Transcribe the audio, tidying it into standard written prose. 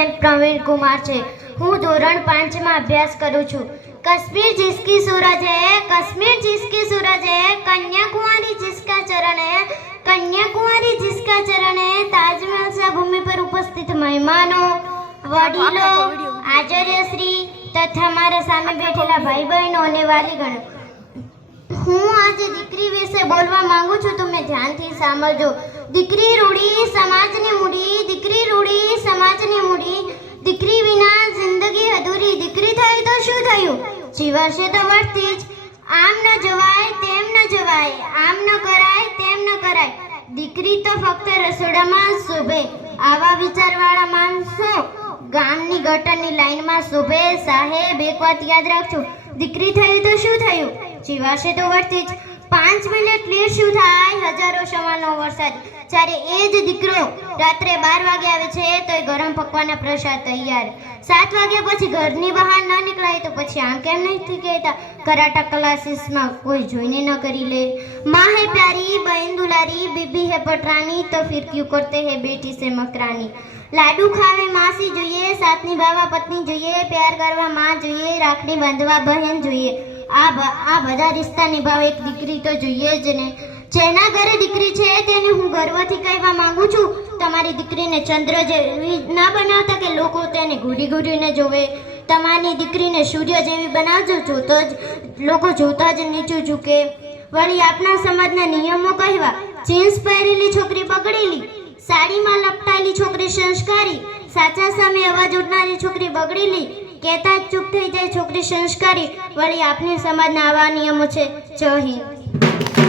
બેન પ્રવીણ કુમાર છે। હું ધોરણ 5 માં અભ્યાસ કરું છું। कश्मीर जिसकी सूरज है, कश्मीर जिसकी सूरज है, कन्याकुमारी जिसका चरण है, कन्याकुमारी जिसका चरण है। ताजमहल सा भूमि पर उपस्थित मेहमानों, वडीलों, आचार्यश्री तथा मारा सामे बैठेला भाई बहनों અને વાલીગણ, હું આજે દીકરી વિશે બોલવા માંગુ છું। તમે ધ્યાનથી સાંભળજો। દીકરી રૂડી સમાજની મૂડી, દીકરી રૂડી સમાજની મૂડી, દીકરી વિના જિંદગી અધૂરી। દીકરી થઈ તો શું થયું? જીવાશે તો વર્તી જ। આમ ન જવાય તેમ ન જવાય, આમ ન કરાય તેમ ન કરાય। દીકરી તો ફક્ત રસોડામાં શોભે। આવા વિચારવાળા માણસો ગામની ગટરની લાઈનમાં શોભે। સાહેબ એક વાત યાદ રાખજો, દીકરી થઈ તો શું થયું? જીવાશે તો વર્તી જ। 5 મિનિટ લેટ શું થાય? હજારો સમાનો વરસાદ। જ્યારે એ જ દીકરો રાત્રે 12 વાગે આવે છે તો એ ગરમ પકવાના પ્રસાદ તૈયાર। 7 વાગ્યા પછી ઘરની બહાર ન નીકળાય તો પછી આમ કેમ નથી કહેતા કરાટા ક્લાસીસમાં કોઈ જોઈને ન કરી લે। माँ है प्यारी, बहन दुलारी, बीबी है पटरानी, तो फिर क्यों करते हैं बेटी से मकरानी। लाडू खावे मासी જોઈએ, સાથ નિભાવવા પત્ની જોઈએ, પ્યાર કરવા માં જોઈએ, રાખડી બાંધવા બહેન જોઈએ। આ બધા રિશ્તા નિભાવે એક દીકરી તો જોઈએ જ ને। જેના ઘરે દીકરી છે તેને હું ગર્વથી કહેવા માંગુ છું, તમારી દીકરીને ચંદ્ર જેવી ના બનાવતા કે લોકો તેને ઘૂરી ઘૂરીને જોવે। તમારી દીકરીને સૂર્ય જેવી બનાવજો, લોકો જોતા જ નીચું ઝૂકે। વળી આપણા સમાજના નિયમો કહેવા, જીન્સ પહેરેલી છોકરી બગડેલી, સાડીમાં લપટાયેલી છોકરી સંસ્કારી, સાચા સામે અવાજ ઉઠનારી છોકરી બગડેલી, કહેતા જ ચૂપ થઈ જાય છોકરી સંસ્કારી। વળી આપણી સમાજના આવા નિયમો છે। જય હિન્દ।